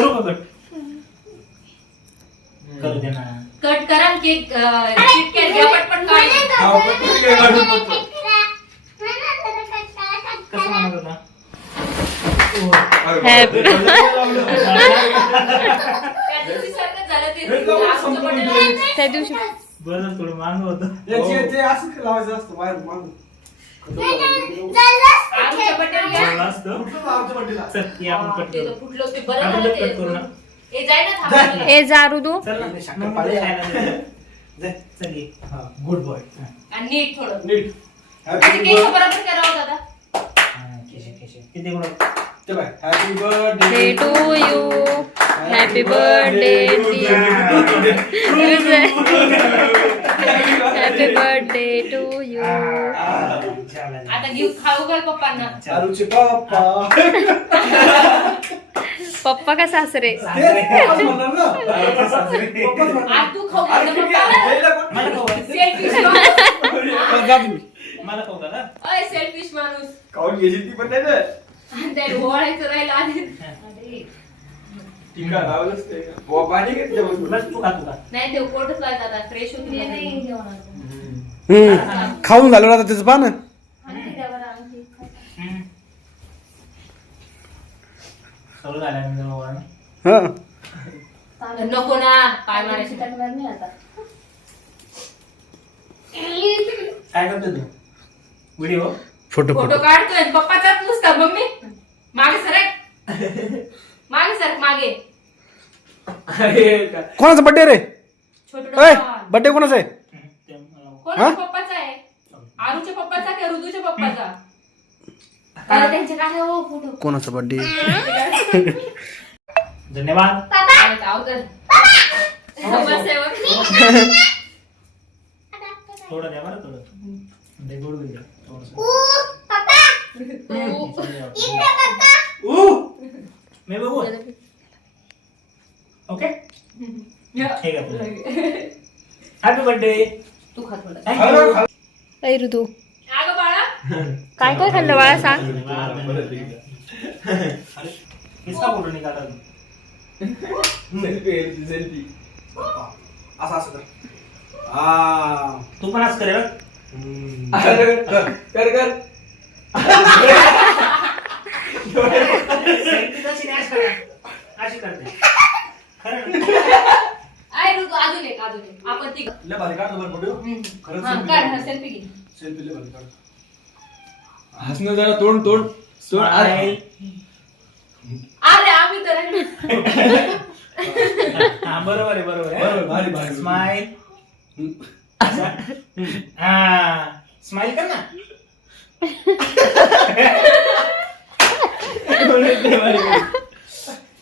करू का कट? करू दे ना. कट करा केक किटकॅट घ्या पटपट काय. कसं म्हणत होता? हॅपी त्या दिवशी बरं थोडं मांग होतं. लावायचं असतं बाहेर मागून. चल, ये आपण कट करू. फुटलं ते आपण बरं कट करू ना. ए जाय ना थांबा. ए जारुदू चल ना, मग मला खायला दे. चल ये. Good boy. आणि नीट थोडं नीट. आणि केक बरोबर करावं दादा. हा, केशे. किती गुण? ते bye. Happy birthday day to you happy birthday happy birthday to you. आता घेऊ खाऊ काय पप्पांना. चारूचे पप्पा. पप्पा का सासरे पप्पाच म्हणणार ना. पप्पाच म्हणणार. आज तू खाऊ घाल पप्पाला. मला खाऊ घाल. सेल्फिश माणूस. जा तुम्ही. मला खाऊ घाल, हा. अय सेल्फिश माणूस. खाऊन घ्यायची ती पण नाही ना. आणि त्याला ओवाळायचं राहिलं आधी. अरे टीका लावलंच ते. बुवा पाणी घेतलं बस तू खा. नाही ते कोटच लावायचं आता फ्रेश होती नाही जेवणाचं. खाऊन झालं आता त्याचं पान. आणखी त्यावर आणखी. सगळं झाल्यानंतर बाबा ना. हा. नको ना पाय मारायची टाकणार नाही आता. काय करतोय तू? व्हिडिओ? फोटो फोटो काढतोय पप्पाचाच नुसता मम्मी मागे सरक मागे कोणाचा बर्थडे रे? छोटं ए डॉल. बर्थडे कोणाचा आहे? ते मला- कोणाच्या पप्पाचा आहे? आरूच्या पप्पाचा की ऋतूच्या पप्पाचा? त्यांचे काय हो फोटो. कोणाचा बर्थडे? धन्यवाद. थोडं द्या बरं थोडं. दे गोड दे जरा, थोडंसं. मी बघू. ओके ठीक आहे. Happy birthday. तू खा थोडं. थँक्यू. ऐ ऋतू अगं बाळा काय काय खाल्लं बाळा सांग. किसका फोटो निकाला? सेल्फी. असं असं कर. आ. तू पण आज करे बघ. कर कर. सेल्फी तशी नाही अशी करणार. अशी करते. खरं ना? आय ऋतू अजून एक आपण ती लय भारी काढ बरं फोटो. खरंच हा selfie काढ काढ. हा सेल्फी घे. सेल्फी लय भारी काढ. हसणं जरा तोंड तोंड. Smile. अरे आम्ही तर हा बरोबर आहे बरोबर, भारी, भारी. स्माइल. हा स्माइल कर ना.